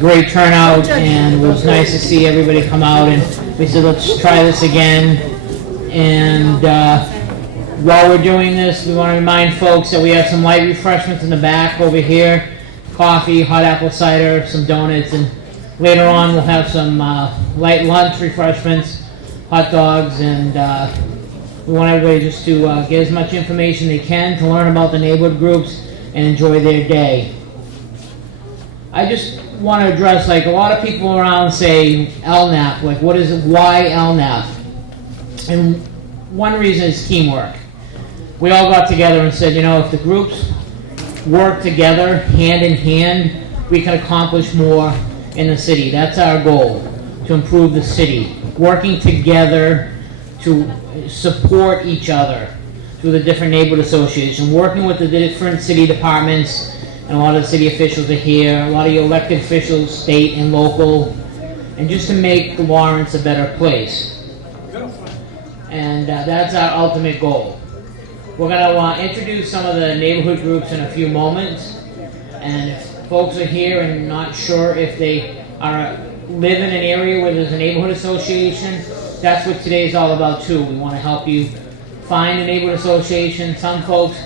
Great turnout, and it was nice to see everybody come out, and we said let's try this again. And while we're doing this, we want to remind folks that we have some light refreshments in the back over here: coffee, hot apple cider, some donuts, and later on we'll have some light lunch refreshments, hot dogs, and we want everybody just to get as much information they can to learn about the neighborhood groups and enjoy their day. I just want to address, like, a lot of people around say LNAP, like, what is it, why LNAP? And one reason is teamwork. We all got together and said, you know, if the groups work together hand in hand, we can accomplish more in the city. That's our goal, to improve the city. Working together to support each other through the different neighborhood associations, working with the different city departments. And a lot of the city officials are here, a lot of your elected officials, state and local, and just to make Lawrence a better place. And that's our ultimate goal. We're going to introduce some of the neighborhood groups in a few moments. And if folks are here and not sure if they live in an area where there's a neighborhood association, that's what today's all about too. We want to help you find a neighborhood association. Some folks,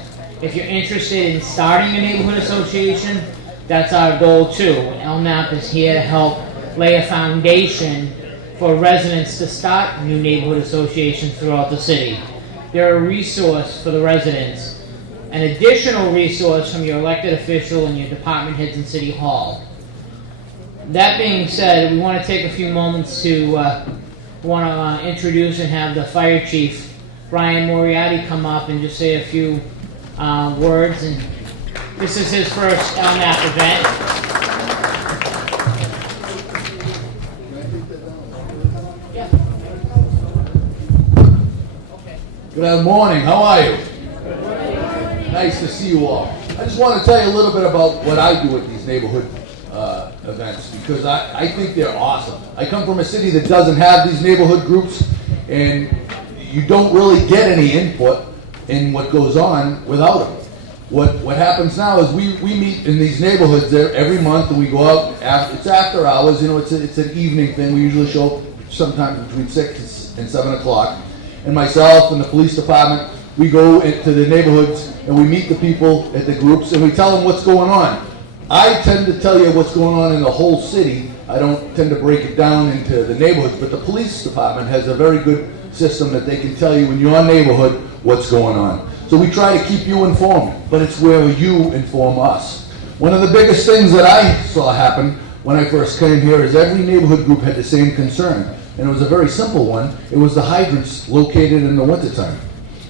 if you're interested in starting a neighborhood association, that's our goal too. LNAP is here to help lay a foundation for residents to start new neighborhood associations throughout the city. They're a resource for the residents, an additional resource from your elected official and your department heads in City Hall. That being said, we want to take a few moments to introduce and have the fire chief, Brian Moriarty, come up and just say a few words. And this is his first LNAP event. Yeah. Good morning. How are you? Nice to see you all. I just want to tell you a little bit about what I do at these neighborhood events, because I think they're awesome. I come from a city that doesn't have these neighborhood groups, and you don't really get any input in what goes on without them. What happens now is we meet in these neighborhoods there every month, and we go out. It's after hours, you know. It's an evening thing. We usually show up sometimes between 6 and 7 o'clock. And myself and the police department, we go into the neighborhoods and we meet the people at the groups and we tell them what's going on. I tend to tell you what's going on in the whole city. I don't tend to break it down into the neighborhoods, but the police department has a very good system that they can tell you in your neighborhood what's going on. So we try to keep you informed, but it's where you inform us. One of the biggest things that I saw happen when I first came here is every neighborhood group had the same concern, and it was a very simple one. It was the hydrants located in the wintertime.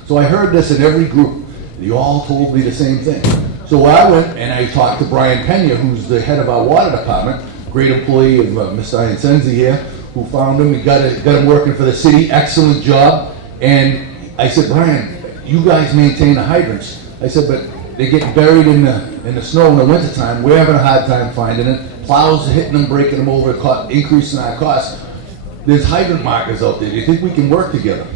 So I heard this in every group. They all told me the same thing. So I went and I talked to Brian Pena, who's the head of our water department, great employee of Mr. Iancenzi here, who found him. We got him working for the city, excellent job. And I said, Brian, you guys maintain the hydrants. I said, but they get buried in the snow in the wintertime. We're having a hard time finding it. Plows are hitting them, breaking them over, increasing our costs. There's hydrant markers out there. Do you think we can work together?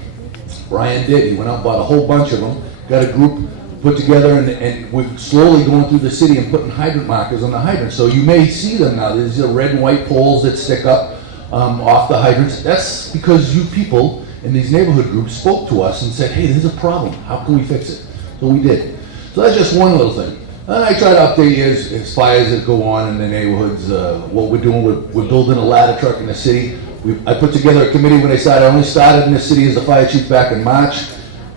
Brian did. He went out and bought a whole bunch of them, got a group put together, and we're slowly going through the city and putting hydrant markers on the hydrants. So you may see them now. There's the red and white poles that stick up off the hydrants. That's because you people in these neighborhood groups spoke to us and said, hey, there's a problem. How can we fix it? So we did. So that's just one little thing. And I try to update you as fires that go on in the neighborhoods, what we're doing. We're building a ladder truck in the city. I put together a committee when I started. I only started in the city as a fire chief back in March.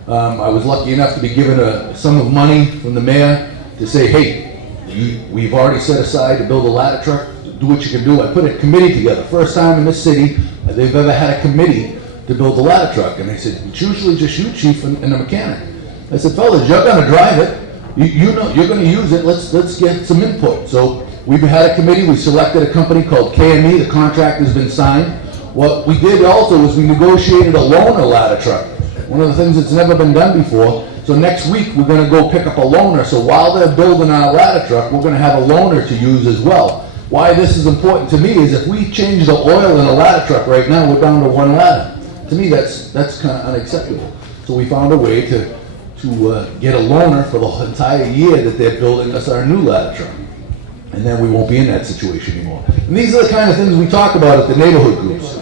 I was lucky enough to be given a sum of money from the mayor to say, hey, we've already set aside to build a ladder truck. Do what you can do. I put a committee together. First time in this city they've ever had a committee to build the ladder truck. And they said, it's usually just you, chief, and the mechanic. I said, fellas, you're gonna drive it. You know, you're gonna use it. Let's get some input. So we've had a committee. We selected a company called KME. The contract has been signed. What we did also was we negotiated a loaner ladder truck. One of the things that's never been done before. So next week, we're gonna go pick up a loaner. So while they're building our ladder truck, we're gonna have a loaner to use as well. Why this is important to me is if we change the oil in a ladder truck right now, we're down to one ladder. To me, that's kind of unacceptable. So we found a way to get a loaner for the entire year that they're building us our new ladder truck. And then we won't be in that situation anymore. And these are the kind of things we talk about at the neighborhood groups.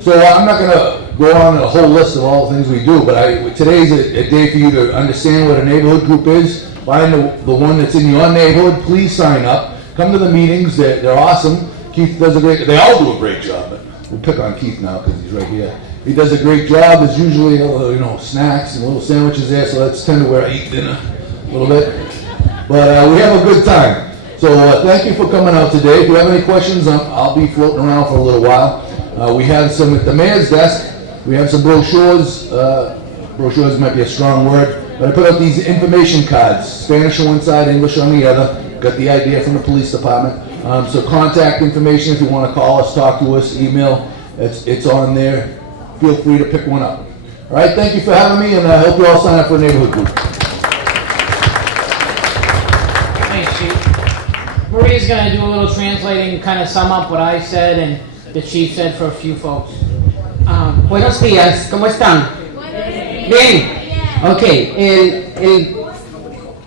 So I'm not gonna go on a whole list of all the things we do, but today's a day for you to understand what a neighborhood group is. Find the one that's in your neighborhood, please sign up. Come to the meetings, they're awesome. Keith does they all do a great job, but we'll pick on Keith now because he's right here. He does a great job. There's usually, snacks and little sandwiches there, so that's tend to where I eat dinner a little bit. But we have a good time. So thank you for coming out today. If you have any questions, I'll be floating around for a little while. We have some at the mayor's desk. We have some brochures. Brochures might be a strong word, but I put out these information cards, Spanish on one side, English on the other. Got the idea from the police department. So contact information if you want to call us, talk to us, email. It's on there. Feel free to pick one up. All right, thank you for having me, and I hope you all sign up for a neighborhood group. Thanks, Chief. Maria's going to do a little translating, kind of sum up what I said and the Chief said for a few folks. Buenos días, ¿cómo están? Bien. Ok,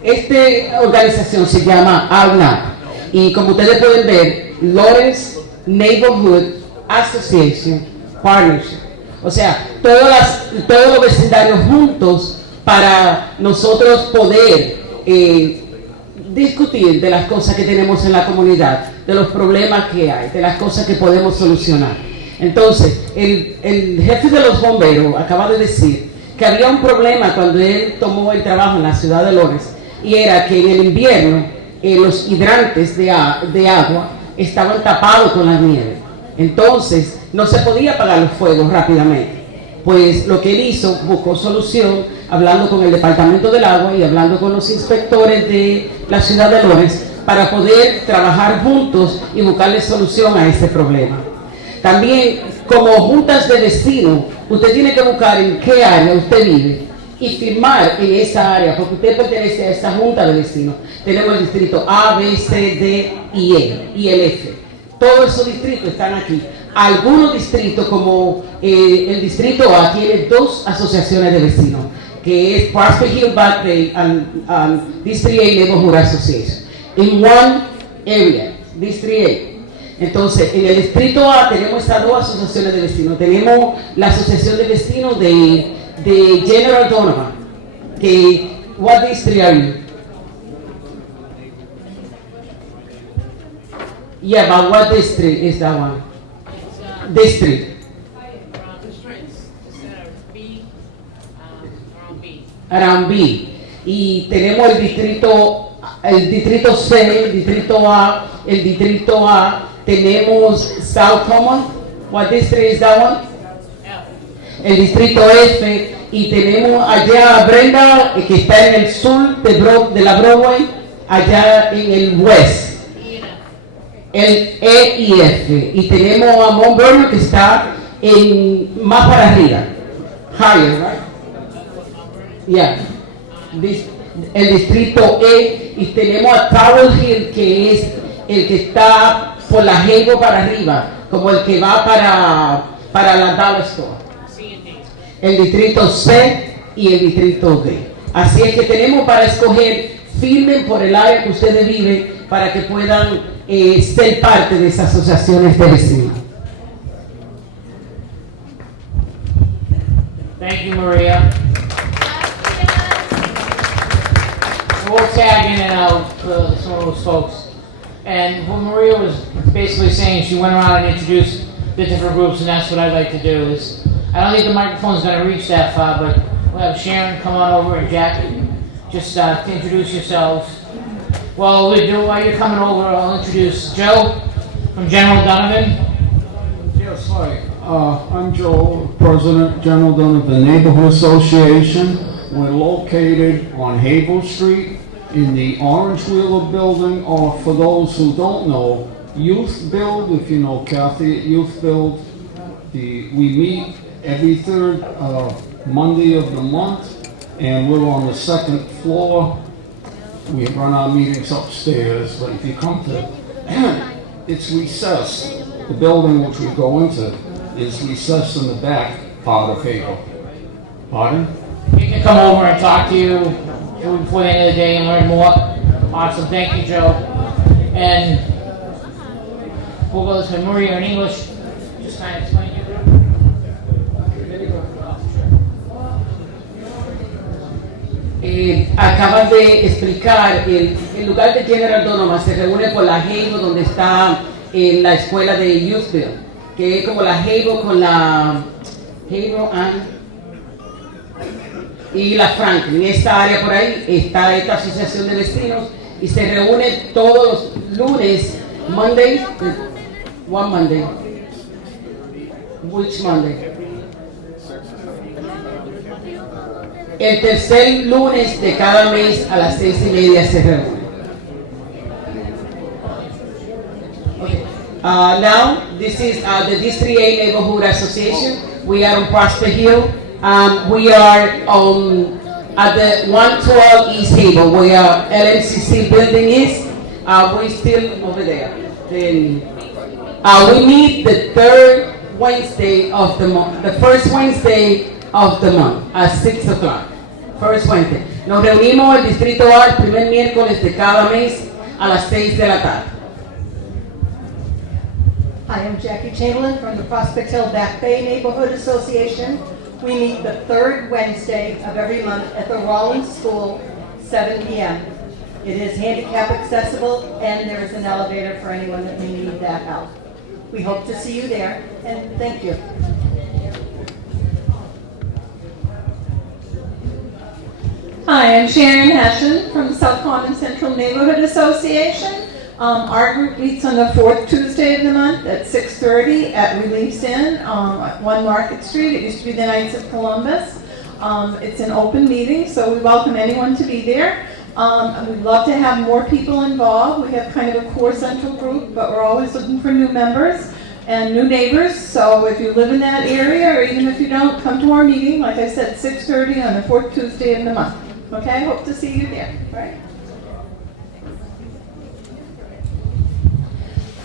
esta organización se llama LNAP y como ustedes pueden ver, Lawrence Neighborhood Association Partnership. O sea, todos los vecindarios juntos para nosotros poder discutir de las cosas que tenemos en la comunidad, de los problemas que hay, de las cosas que podemos solucionar. Entonces, el jefe de los bomberos acaba de decir que había un problema cuando él tomó el trabajo en la ciudad de Lawrence, y era que en el invierno los hidrantes de agua estaban tapados con la nieve. Entonces, no se podía apagar los fuegos rápidamente. Pues lo que él hizo, buscó solución, hablando con el Departamento del Agua y hablando con los inspectores de la ciudad de Lawrence, para poder trabajar juntos y buscarle solución a este problema. También, como juntas de vecinos, usted tiene que buscar en qué área usted vive y firmar en esa área, porque usted pertenece a esa junta de vecinos. Tenemos el distrito A, B, C, D y E, y el F. Todos esos distritos están aquí. Algunos distritos, como el distrito A, tiene dos asociaciones de vecinos, que es Prospect Hill Back Bay and District A Neighborhood Association. In one area, District A. Entonces, en el distrito A tenemos estas dos asociaciones de vecinos. Tenemos la asociación de vecinos de General Donovan, que, what district are you? Yeah, but what district is that one? District. Around B. Y tenemos el distrito C, el distrito A, tenemos South Common. What district is that one? El distrito F, y tenemos allá Brenda, que está en el sur de la Broadway, allá en el west. El E y F, y tenemos a Mount Vernon, que está más para arriba, higher, right? Yeah. El distrito E, y tenemos a Tower Hill, que es el que está por la Hebo para arriba, como el que va para la Dollar Store. El distrito C y el distrito D. Así es que tenemos para escoger, firmen por el área que ustedes viven para que puedan ser parte de esas asociaciones de vecinos. Thank you, Maria. We'll tag in and out for some of those folks. And what Maria was basically saying, she went around and introduced the different groups, and that's what I'd like to do. I don't think the microphone's going to reach that far, but we'll have Sharon come on over and Jackie. Just to introduce yourselves. Well, while you're coming over, I'll introduce Joe from General Donovan. Joe, sorry. I'm Joe, President General Dunn of the Neighborhood Association. We're located on Havel Street in the Orange Wheeler Building, or for those who don't know, Youth Build. If you know Kathy at Youth Build, we meet every third Monday of the month, and we're on the second floor. We run our meetings upstairs, but if you come to, it's recessed. The building which we go into is recessed in the back part of Havel. Pardon? We can come over and talk to you before the end of the day and learn more. Awesome, thank you, Joe. And we'll go this way. Maria, in English, just kind of explain you. Acabas de explicar, el lugar de General Donovan se reúne con la Havel, donde está la escuela de Youthville, que es como la Havel con la Havel y la Franklin. En esta área por ahí está esta asociación de vecinos y se reúne todos los lunes, Monday, one Monday. Which Monday? El tercer lunes de cada mes a las 6:30 se reúne. Okay. Now, this is the District 8 Neighborhood Association. We are on Prosper Hill. We are at the 112 East Havel, where LNCC building is. We're still over there. Then, we meet the third Wednesday of the month, the first Wednesday of the month at 6 o'clock. First Wednesday. Nos reunimos el Distrito A el primer miércoles de cada mes a las 6 de la tarde. Hi, I'm Jackie Chamberlain from the Prospect Hill Back Bay Neighborhood Association. We meet the third Wednesday of every month at the Rollins School, 7 p.m. It is handicap accessible and there is an elevator for anyone that may need that help. We hope to see you there, and thank you. Hi, I'm Sharon Hession from South Common Central Neighborhood Association. Our group meets on the fourth Tuesday of the month at 6:30 at Relief's Inn at 1 Market Street. It used to be the Knights of Columbus. It's an open meeting, so we welcome anyone to be there. We'd love to have more people involved. We have kind of a core central group, but we're always looking for new members and new neighbors. So if you live in that area, or even if you don't, come to our meeting. Like I said, 6:30 on the fourth Tuesday of the month. Okay, hope to see you there. All right.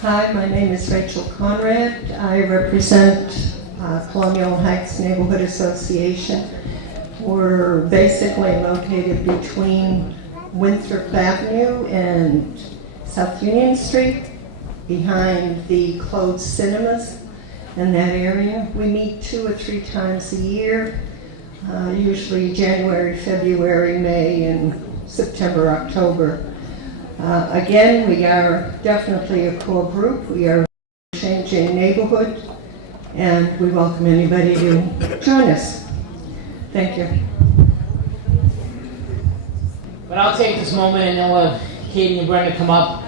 Hi, my name is Rachel Conrad. I represent Colonial Heights Neighborhood Association. We're basically located between Winthrop Avenue and South Union Street, behind the closed cinemas in that area. We meet 2 or 3 times a year, usually January, February, May, and September, October. Again, we are definitely a core group. We are a changing neighborhood, and we welcome anybody to join us. Thank you. But I'll take this moment and then we'll have Katie and Brenda come up.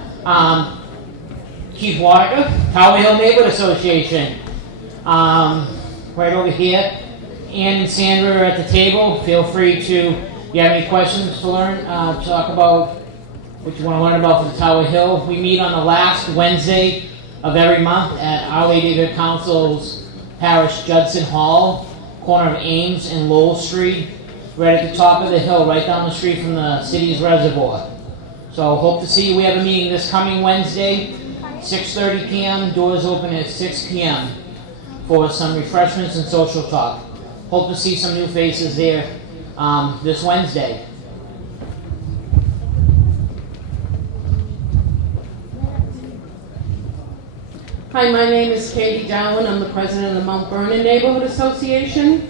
Keith Walker, Tower Hill Neighborhood Association. Right over here. Ann and Sandra are at the table. Feel free to, if you have any questions to learn, talk about what you want to learn about for the Tower Hill. We meet on the last Wednesday of every month at Our Lady of Good Counsel's Parish Judson Hall, corner of Ames and Lowell Street, right at the top of the hill, right down the street from the city's reservoir. So hope to see you. We have a meeting this coming Wednesday, 6:30 p.m. Doors open at 6 p.m. for some refreshments and social talk. Hope to see some new faces there this Wednesday. Hi, my name is Katie Darwin. I'm the president of the Mount Vernon Neighborhood Association,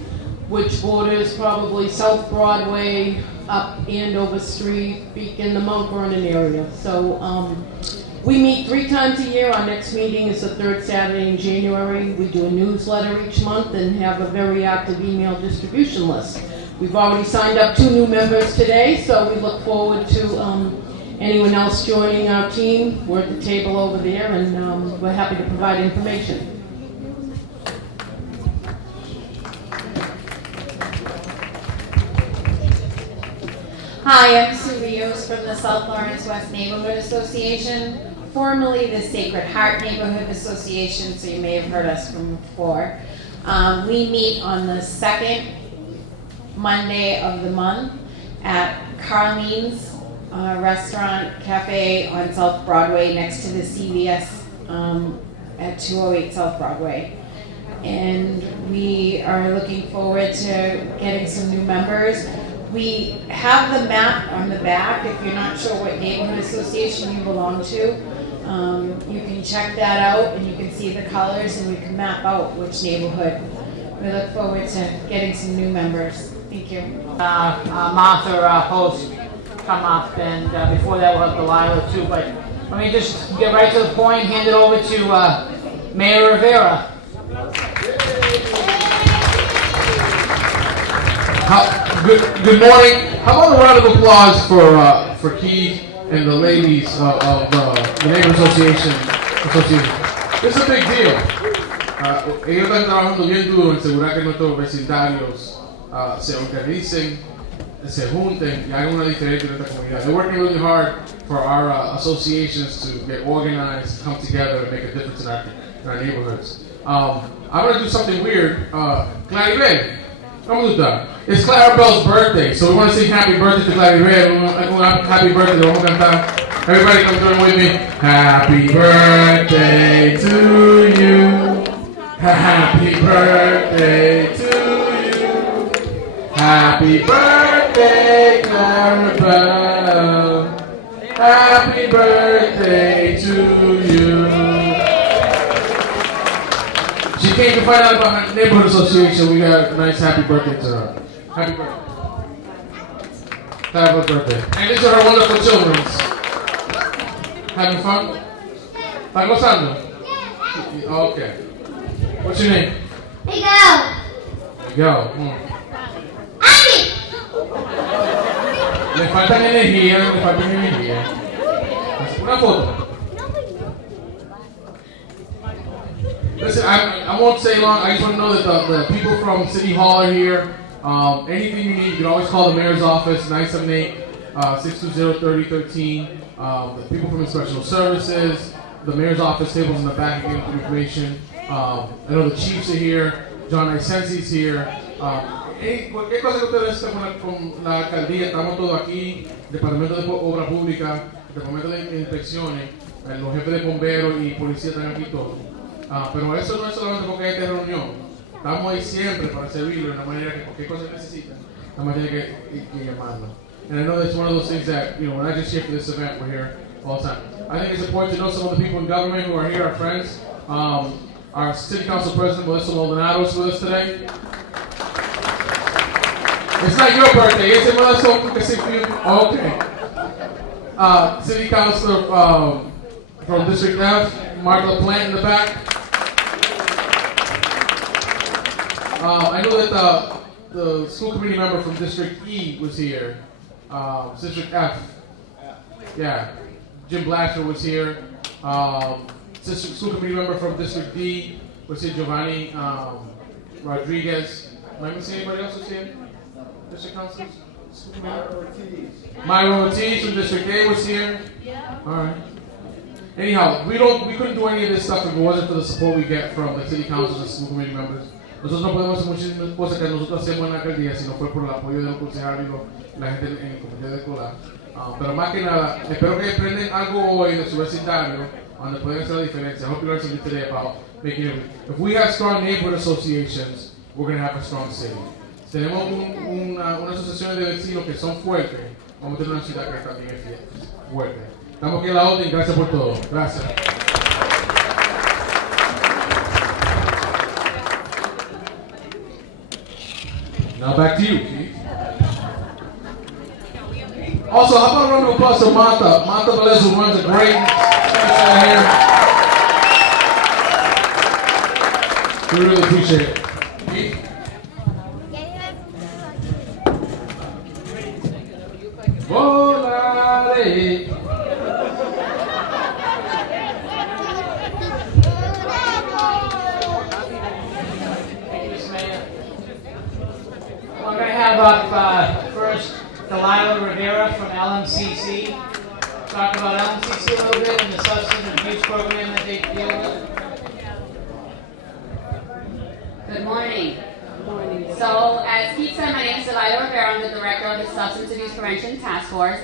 which borders probably South Broadway, up Andover Street, Beacon, the Mount Vernon area. So we meet 3 times a year. Our next meeting is the 3rd Saturday in January. We do a newsletter each month and have a very active email distribution list. We've already signed up 2 new members today, so we look forward to anyone else joining our team. We're at the table over there, and we're happy to provide information. Hi, I'm Sue Rios from the South Lawrence West Neighborhood Association, formerly the Sacred Heart Neighborhood Association, so you may have heard us from before. We meet on the second Monday of the month at Carlene's Restaurant Cafe on South Broadway next to the CVS at 208 South Broadway. And we are looking forward to getting some new members. We have the map on the back. If you're not sure what neighborhood association you belong to, you can check that out and you can see the colors and we can map out which neighborhood. We look forward to getting some new members. Thank you. Martha Host come up, and before that we'll have Delilah too, but let me just get right to the point, hand it over to Mayor Rivera. Good morning. How about a round of applause for Keith and the ladies of the Neighborhood Association. It's a big deal. Ellos están trabajando bien duro en asegurar que nuestros vecindarios se organicen, se junten y hagan una diferencia en esta comunidad. They're working really hard for our associations to get organized, come together, and make a difference in our neighborhoods. I'm going to do something weird. Claribel, vamos a gustar. It's Claribel's birthday, so we want to sing happy birthday to Claribel. Happy birthday, vamos a cantar. Everybody come join with me. Happy birthday to you. Happy birthday to you. Happy birthday, Claribel. Happy birthday to you. She came to find out about her neighborhood association. We got a nice happy birthday to her. Happy birthday. Happy birthday. And these are her wonderful children. Having fun? ¿Están gozando? Okay. What's your name? Miguel. Miguel. Andy. Le faltan energía. Una foto. Listen, I won't stay long. I just want to know that the people from City Hall are here. Anything you need, you can always call the mayor's office, 978-620-3013. The people from Inspectional Services, the mayor's office tables in the back again for information. I know the chiefs are here. John Isensi's here. Cualquier cosa que ustedes estén con la alcaldía, estamos todos aquí. Departamento de Obra Pública, Departamento de Inspecciones, los jefes de bomberos y policía están aquí todos. Pero eso no es solamente porque hay esta reunión. Estamos ahí siempre para servirlo de una manera que cualquier cosa que necesiten, nada más tiene que llamarnos. And I know that's one of those things that, we're not just here for this event, we're here all the time. I think it's important to know some of the people in government who are here, our friends. Our City Council President, Melissa Maldonado, is with us today. It's not your birthday, is it, Melissa? Okay. City Councilor from District F, Mark LaPlante in the back. I know that the school committee member from District E was here. District F. Yeah. Jim Blatcher was here. School committee member from District D was here, Giovanni Rodriguez. Am I missing anybody else who's here? District councilors? Myra Ortiz from District A was here. Yeah. All right. Anyhow, we couldn't do any of this stuff if it wasn't for the support we get from the city councils and school committee members. Nosotros no podemos hacer muchísimas cosas que nosotros hacemos en la alcaldía si no fue por el apoyo de los concejales y la gente en el comité de escolar. Pero más que nada, espero que aprenden algo hoy de su vecindario donde pueden hacer la diferencia. I hope you learned something today about making it. If we have strong neighborhood associations, we're going to have a strong city. Si tenemos una asociación de vecinos que son fuertes, vamos a tener una ciudad que también es fuerte. Estamos aquí en la orden. Gracias por todo. Gracias. Now back to you, Keith. Also, how about a round of applause to Martha? Martha Velez, who runs a great center here. We really appreciate it. Keith? Volare. We're going to have up first Delilah Rivera from LMCC. Talk about LMCC a little bit and the substance abuse program that they deal with. Good morning. So, as Keith said, my name is Delilah Rivera. I'm the director of the Substance Abuse Prevention Task Force.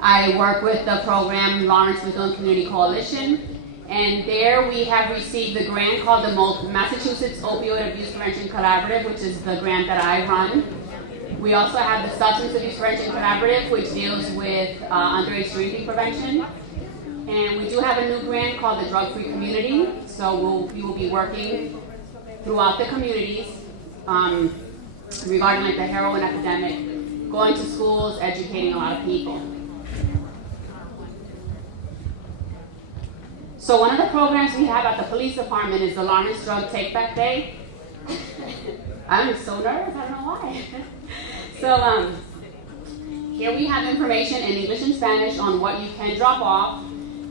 I work with the program Lawrence Methuen Community Coalition, and there we have received the grant called the Massachusetts Opioid Abuse Prevention Collaborative, which is the grant that I run. We also have the Substance Abuse Prevention Collaborative, which deals with underage drinking prevention. And we do have a new grant called the Drug Free Community, so we will be working throughout the communities regarding like the heroin epidemic, going to schools, educating a lot of people. So one of the programs we have at the police department is the Lawrence Drug Take Back Day. I'm so nervous, I don't know why. So here we have information in English and Spanish on what you can drop off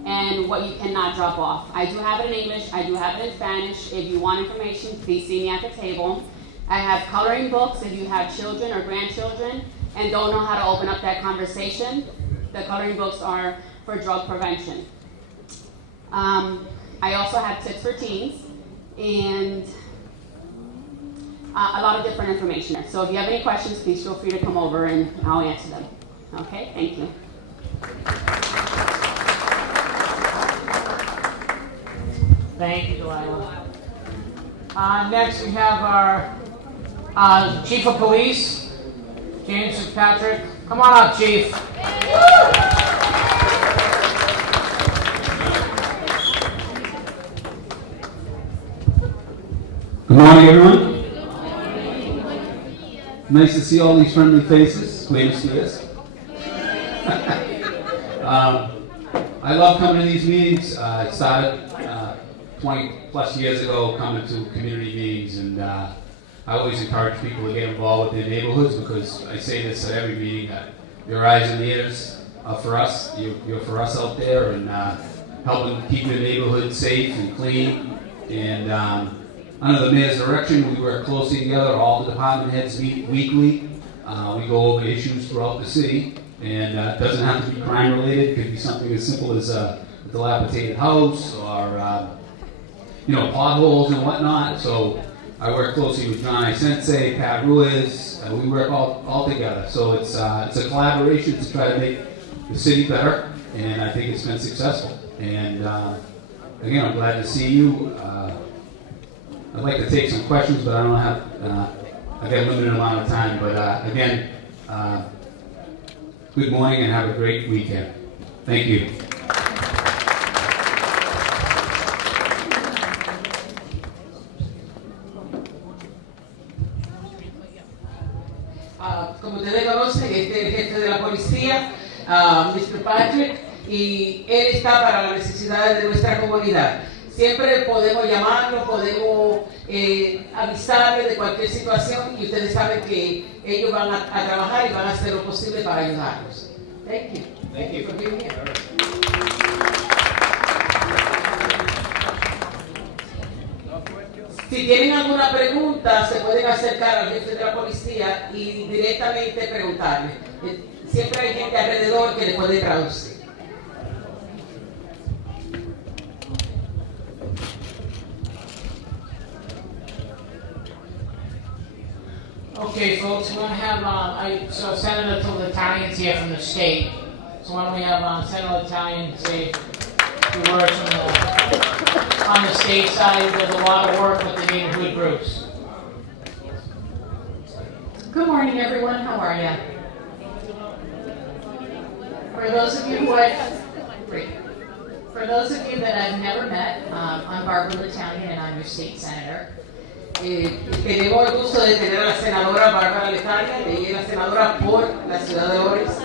and what you cannot drop off. I do have it in English, I do have it in Spanish. If you want information, please see me at the table. I have coloring books if you have children or grandchildren and don't know how to open up that conversation. The coloring books are for drug prevention. I also have tips for teens and a lot of different information there. So if you have any questions, please feel free to come over and I'll answer them. Okay, thank you. Thank you, Delilah. Next, we have our Chief of Police, James Fitzpatrick. Come on up, Chief. Good morning, everyone. Nice to see all these friendly faces. Buenos dias. I love coming to these meetings. I started 20 plus years ago coming to community meetings, and I always encourage people to get involved with their neighborhoods because I say this at every meeting, your eyes and ears are for us. You're for us out there and helping keep your neighborhood safe and clean. And under the mayor's direction, we work closely together. All the department heads meet weekly. We go over issues throughout the city, and it doesn't have to be crime related. It could be something as simple as a dilapidated house or potholes and whatnot. So I work closely with John I. Sensei, Pat Ruiz. We work all together. So it's a collaboration to try to make the city better, and I think it's been successful. And again, I'm glad to see you. I'd like to take some questions, but I don't have, I've got a limited amount of time. But again, good morning and have a great weekend. Thank you. Como ustedes conocen, este es el jefe de la policía, Mr. Patrick, y él está para las necesidades de nuestra comunidad. Siempre podemos llamarlo, podemos avisarle de cualquier situación y ustedes saben que ellos van a trabajar y van a hacer lo posible para ayudarnos. Thank you. Thank you for being here. Si tienen alguna pregunta, se pueden acercar al jefe de la policía y directamente preguntarle. Siempre hay gente alrededor que le puede traducir. Okay, folks, we're going to have, so Senator Italian's here from the state. So why don't we have Senator Italian say a few words on the state side. There's a lot of work with the neighborhood groups. Good morning, everyone. How are you? For those of you that I've never met, I'm Barbara Italian and I'm your state senator. Tenemos el gusto de tener a la senadora Bárbara Letania, ella es la senadora por la ciudad de Lawrence.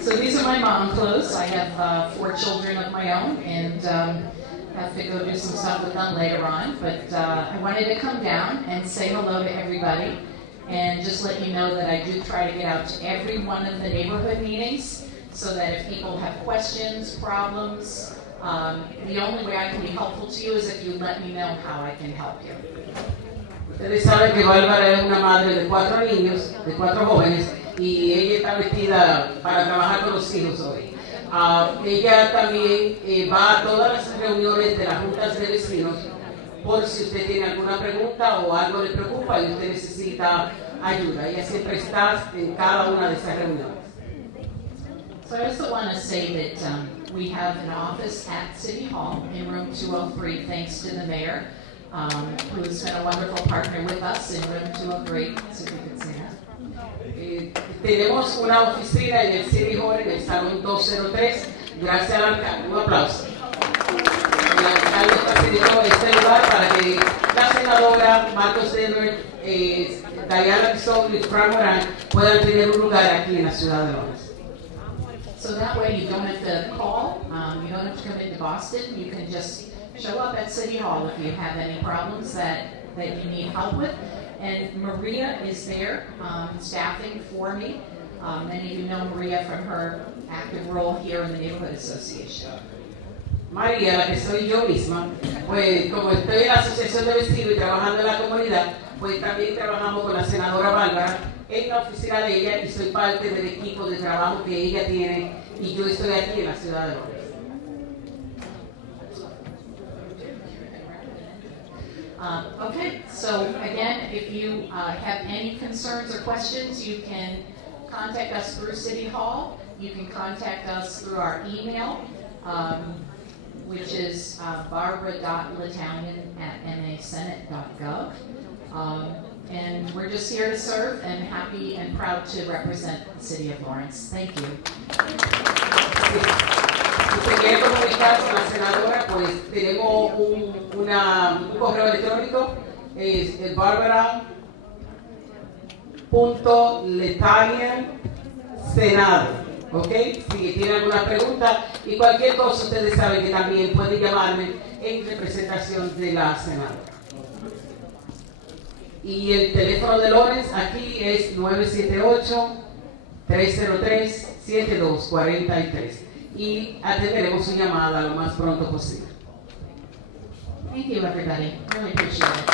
So these are my mom clothes. I have 4 children of my own and have to go do some stuff with them later on. But I wanted to come down and say hello to everybody and just let you know that I do try to get out to every one of the neighborhood meetings so that if people have questions, problems, the only way I can be helpful to you is if you let me know how I can help you. Ustedes saben que Bárbara es una madre de 4 niños, de 4 jóvenes, y ella está vestida para trabajar con los hijos hoy. Ella también va a todas las reuniones de las juntas de vecinos por si usted tiene alguna pregunta o algo le preocupa y usted necesita ayuda. Ella siempre está en cada una de esas reuniones. So I also want to say that we have an office at City Hall in room 203, thanks to the mayor, who has been a wonderful partner with us in room 203, so if you could say that. Tenemos una oficina en el City Hall, en el Salón 203, gracias al alcalde. Un aplauso. El alcalde facilitó este lugar para que la senadora Marcos Denver, Diana Pisón y Fran Morán puedan tener un lugar aquí en la ciudad de Londres. So that way you don't have to call, you don't have to come into Boston, you can just show up at City Hall if you have any problems that you need help with. And Maria is there staffing for me. Many of you know Maria from her active role here in the Neighborhood Association. María, la que soy yo misma, pues como estoy en la asociación de vecinos y trabajando en la comunidad, pues también trabajamos con la senadora Bárbara en la oficina de ella y soy parte del equipo de trabajo que ella tiene y yo estoy aquí en la ciudad de Londres. Okay, so again, if you have any concerns or questions, you can contact us through City Hall. You can contact us through our email, which is barbara.latalian@masenate.gov. And we're just here to serve and happy and proud to represent the City of Lawrence. Thank you. Si se quiere comunicar con la senadora, pues tenemos un correo electrónico, es barbara.letalian@senado, ¿ok? Si tiene alguna pregunta y cualquier cosa, ustedes saben que también pueden llamarme en representación de la senadora. Y el teléfono de Lawrence aquí es 978-303-7243. Y atenderemos su llamada lo más pronto posible. Thank you, everybody. Really appreciate it.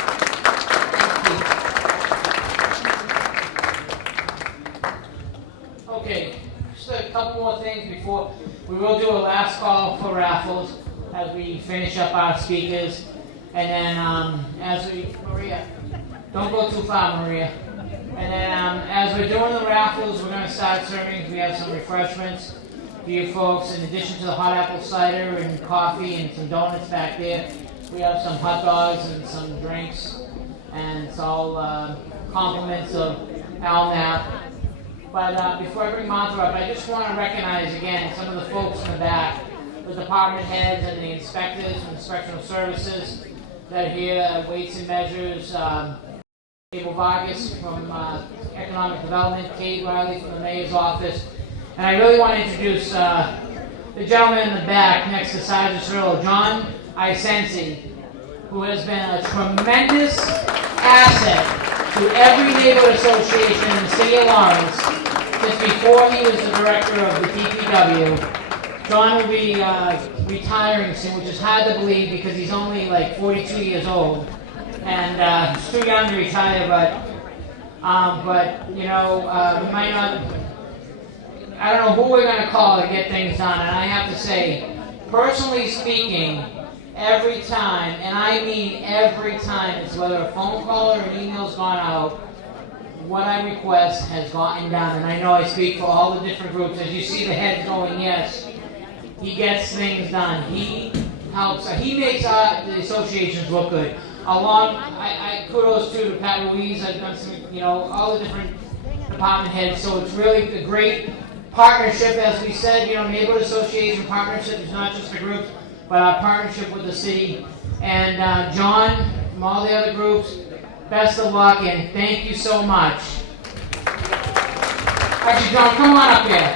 Okay, just a couple more things before we will do a last call for raffles as we finish up our speakers, and then Maria, don't go too far, Maria. And then as we're doing the raffles, we're going to start serving. We have some refreshments for you folks. In addition to the hot apple cider and coffee and some donuts back there, we have some hot dogs and some drinks, and it's all compliments of LNAP. But before I bring Martha up, I just want to recognize again some of the folks in the back, the department heads and the inspectors from inspectional services that are here, Weights and Measures, Abel Vargas from Economic Development, Kate Riley from the Mayor's Office. And I really want to introduce the gentleman in the back next to Sergeant Cirillo, John Isensi, who has been a tremendous asset to every neighborhood association in the city of Lawrence since before he was the director of the DPW. John will be retiring soon, which is hard to believe because he's only like 42 years old. And he's too young to retire, but you know, we might not, I don't know who we're going to call to get things done. And I have to say, personally speaking, every time, and I mean every time, it's whether a phone call or an email's gone out, what I request has gotten done. And I know I speak for all the different groups. As you see the heads going, yes, he gets things done. He helps, he makes the associations look good. Along, I kudos to Pat Ruiz. I've done some, you know, all the different department heads. So it's really a great partnership, as we said. You know, neighborhood association partnership is not just a group, but our partnership with the city. And John, from all the other groups, best of luck and thank you so much. Actually, John, come on up here.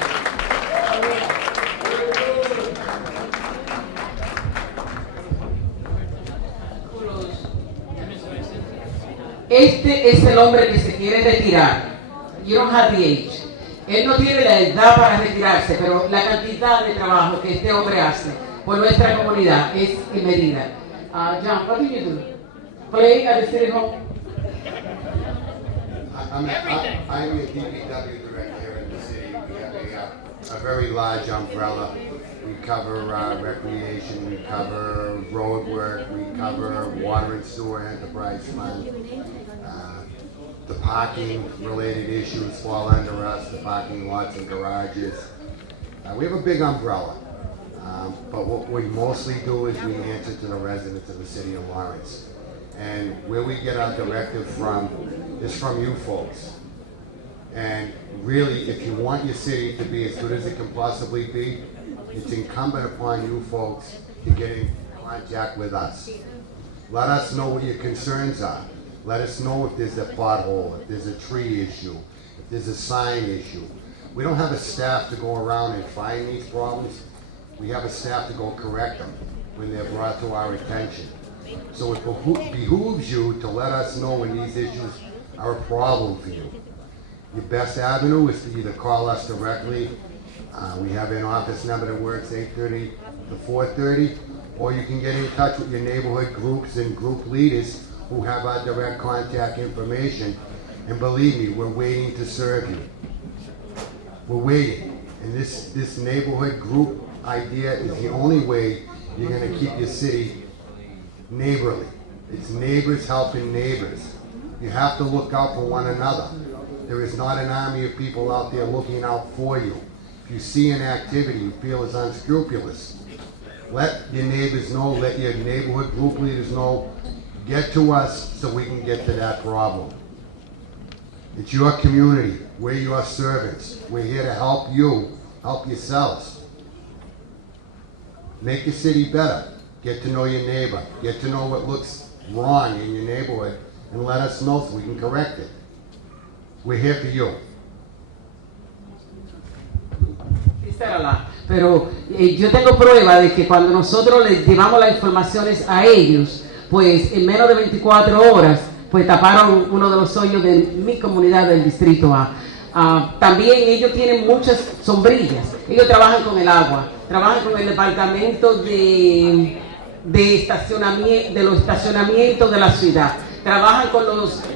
Este es el hombre que se quiere retirar. You don't have the age. Él no tiene la edad para retirarse, pero la cantidad de trabajo que este hombre hace por nuestra comunidad es inmedida. John, what do you do? Play at the City Hall? I'm your DPW director here in the city. We have a very large umbrella. We cover recreation, we cover road work, we cover water and sewer enterprise fund. The parking related issues fall under us, the parking lots and garages. We have a big umbrella, but what we mostly do is we answer to the residents of the city of Lawrence. And where we get our directive from is from you folks. And really, if you want your city to be as good as it can possibly be, it's incumbent upon you folks to get in contact with us. Let us know what your concerns are. Let us know if there's a pothole, if there's a tree issue, if there's a sign issue. We don't have a staff to go around and find these problems. We have a staff to go correct them when they're brought to our attention. So it behooves you to let us know when these issues are a problem for you. Your best avenue is to either call us directly. We have an office number that works 8:30 to 4:30, or you can get in touch with your neighborhood groups and group leaders who have our direct contact information. And believe me, we're waiting to serve you. We're waiting. And this neighborhood group idea is the only way you're going to keep your city neighborly. It's neighbors helping neighbors. You have to look out for one another. There is not an army of people out there looking out for you. If you see an activity you feel is unscrupulous, let your neighbors know, let your neighborhood group leaders know. Get to us so we can get to that problem. It's your community. We're your servants. We're here to help you, help yourselves. Make your city better. Get to know your neighbor. Get to know what looks wrong in your neighborhood and let us know so we can correct it. We're here for you. Pero yo tengo prueba de que cuando nosotros les llevamos las informaciones a ellos, pues en menos de 24 horas, pues taparon uno de los hoyos de mi comunidad del Distrito A. También ellos tienen muchas sombrillas. Ellos trabajan con el agua, trabajan con el departamento de los estacionamientos de la ciudad, trabajan con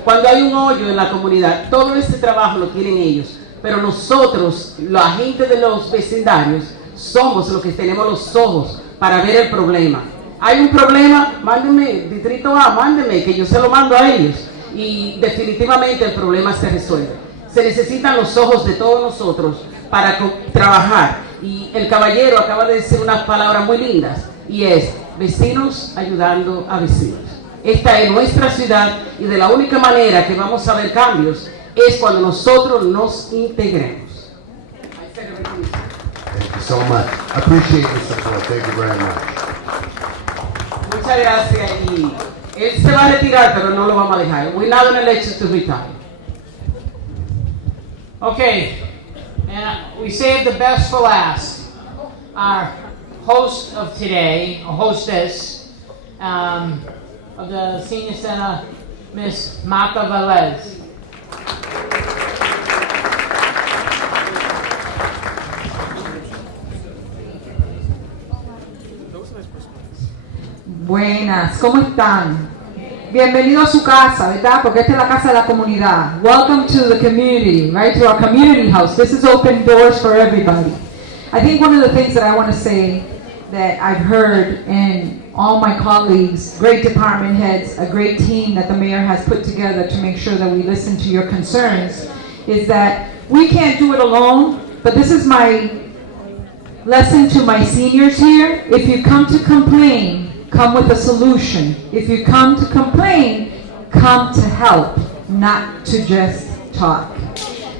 cuando hay un hoyo en la comunidad. Todo ese trabajo lo tienen ellos. Pero nosotros, los agentes de los vecindarios, somos los que tenemos los ojos para ver el problema. Hay un problema, mándenme, Distrito A, mándenme, que yo se lo mando a ellos. Y definitivamente el problema se resuelve. Se necesitan los ojos de todos nosotros para trabajar. Y el caballero acaba de decir unas palabras muy lindas, y es, vecinos ayudando a vecinos. Esta es nuestra ciudad, y de la única manera que vamos a ver cambios es cuando nosotros nos integremos. Thank you so much. I appreciate your support. Thank you very much. Muchas gracias. Y él se va a retirar, pero no lo vamos a dejar. We're not going to let you to retire. Okay, and we saved the best for last. Our host of today, or hostess, of the Senior Center, Miss Marta Velez. Buenas, ¿cómo están? Bienvenido a su casa, ¿verdad? Porque esta es la casa de la comunidad. Welcome to the community, right? To our community house. This is open doors for everybody. I think one of the things that I want to say that I've heard in all my colleagues, great department heads, a great team that the mayor has put together to make sure that we listen to your concerns, is that we can't do it alone, but this is my lesson to my seniors here. If you come to complain, come with a solution. If you come to complain, come to help, not to just talk.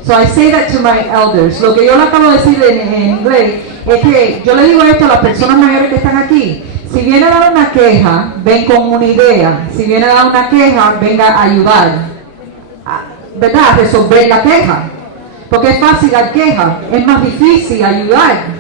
So I say that to my elders. Lo que yo le acabo de decir en inglés es que yo le digo esto a las personas mayores que están aquí. Si viene a dar una queja, ven con una idea. Si viene a dar una queja, venga a ayudar. ¿Verdad? A resolver la queja. Porque es fácil dar queja, es más difícil ayudar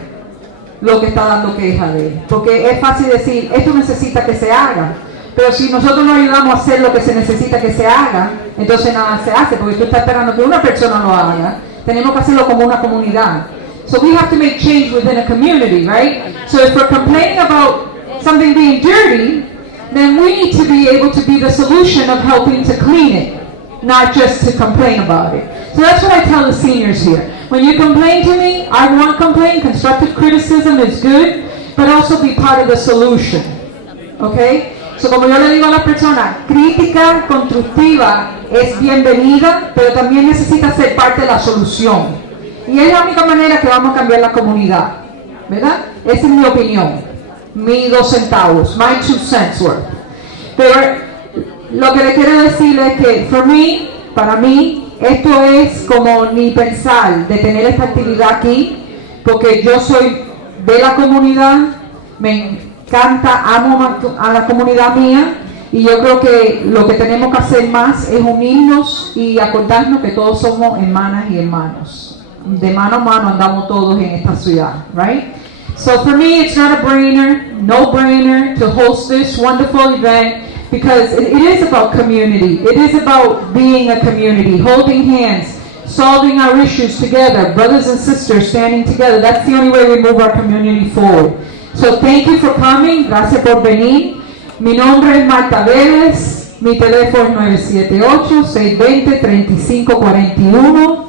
lo que está dando queja de él. Porque es fácil decir, esto necesita que se haga. Pero si nosotros no ayudamos a hacer lo que se necesita que se haga, entonces nada se hace, porque tú estás esperando que una persona lo haga. Tenemos que hacerlo como una comunidad. So we have to make change within a community, right? So if we're complaining about something being dirty, then we need to be able to be the solution of helping to clean it. not just to complain about it. So that's what I tell the seniors here. When you complain to me, I want to complain. Constructive criticism is good, but also be part of the solution. Okay? So como yo le digo a las personas, crítica constructiva es bienvenida, pero también necesita ser parte de la solución. Y es la única manera que vamos a cambiar la comunidad. ¿Verdad? Esa es mi opinión. Mi 2 centavos. My 2 cents worth. Pero lo que le quiero decir es que, para mí, esto es como ni pensar de tener esta actividad aquí, porque yo soy de la comunidad, me encanta, amo a la comunidad mía, y yo creo que lo que tenemos que hacer más es unirnos y acordarnos que todos somos hermanas y hermanos. De mano a mano andamos todos en esta ciudad, right? So for me, it's not a no-brainer to host this wonderful event, because it is about community. It is about being a community, holding hands, solving our issues together, brothers and sisters standing together. That's the only way we move our community forward. So thank you for coming. Gracias por venir. Mi nombre es Marta Vélez. Mi teléfono es 978-620-3541.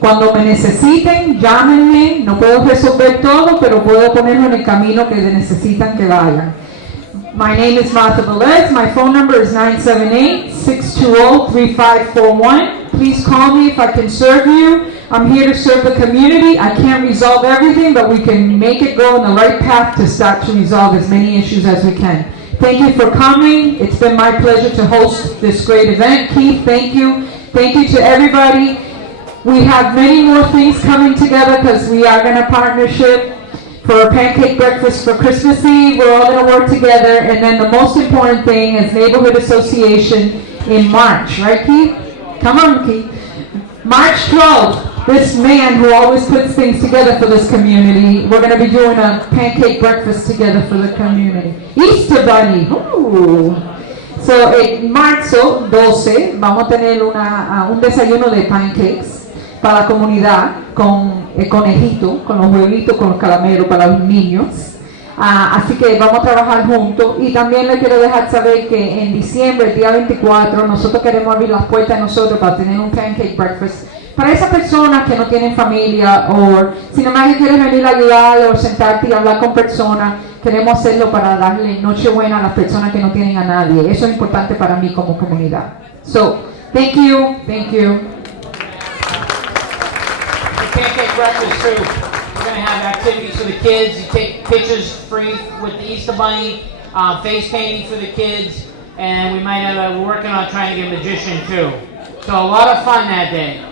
Cuando me necesiten, llámenme. No puedo resolver todo, pero puedo ponerlo en el camino que necesitan que vayan. My name is Marta Velez. My phone number is 978-620-3541. Please call me if I can serve you. I'm here to serve the community. I can't resolve everything, but we can make it go in the right path to start to resolve as many issues as we can. Thank you for coming. It's been my pleasure to host this great event. Keith, thank you. Thank you to everybody. We have many more things coming together because we are going to partnership for a pancake breakfast for Christmas Eve. We're all going to work together. And then the most important thing is Neighborhood Association in March. Right, Keith? Come on, Keith. March 12th, this man who always puts things together for this community, we're going to be doing a pancake breakfast together for the community. Easter Bunny. Ooh. So, en marzo 12 vamos a tener un desayuno de pancakes para la comunidad con el conejito, con los huevitos, con los caramelos para los niños. Así que vamos a trabajar juntos. Y también le quiero dejar saber que en diciembre, el día 24, nosotros queremos abrir las puertas de nosotros para tener un pancake breakfast para esas personas que no tienen familia, o si nomás que quieres venir a ayudar o sentarte y hablar con personas. Queremos hacerlo para darle Nochebuena a las personas que no tienen a nadie. Eso es importante para mí como comunidad. So, thank you. Pancake breakfast too. We're going to have activities for the kids. You take pictures free with the Easter Bunny, face painting for the kids, and we might have, we're working on trying to get a magician too. So a lot of fun that day.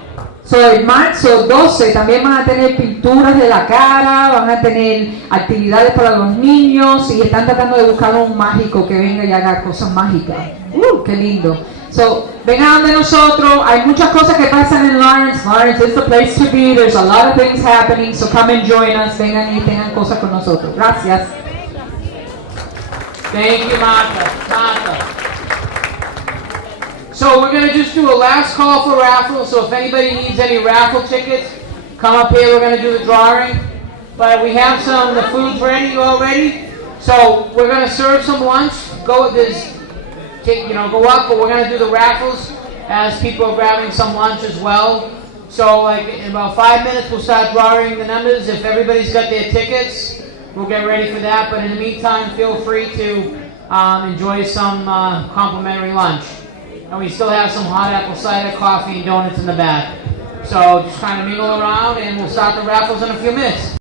So, en marzo 12 también van a tener pinturas de la cara, van a tener actividades para los niños y están tratando de buscar un mágico que venga y haga cosas mágicas. ¡Qué lindo! So, vengan de nosotros. Hay muchas cosas que pasan en Lawrence. Lawrence is the place to be. There's a lot of things happening. So come and join us. Vengan y tengan cosas con nosotros. Gracias. Thank you, Martha. So we're going to just do a last call for raffle. So if anybody needs any raffle tickets, come up here. We're going to do the drawing. But we have the food's ready already. So we're going to serve some lunch. Go up, but we're going to do the raffles as people are grabbing some lunch as well. So like in about 5 minutes, we'll start drawing the numbers. If everybody's got their tickets, we'll get ready for that. But in the meantime, feel free to enjoy some complimentary lunch. And we still have some hot apple cider, coffee, and donuts in the back. So just kind of mingle around, and we'll start the raffles in a few minutes.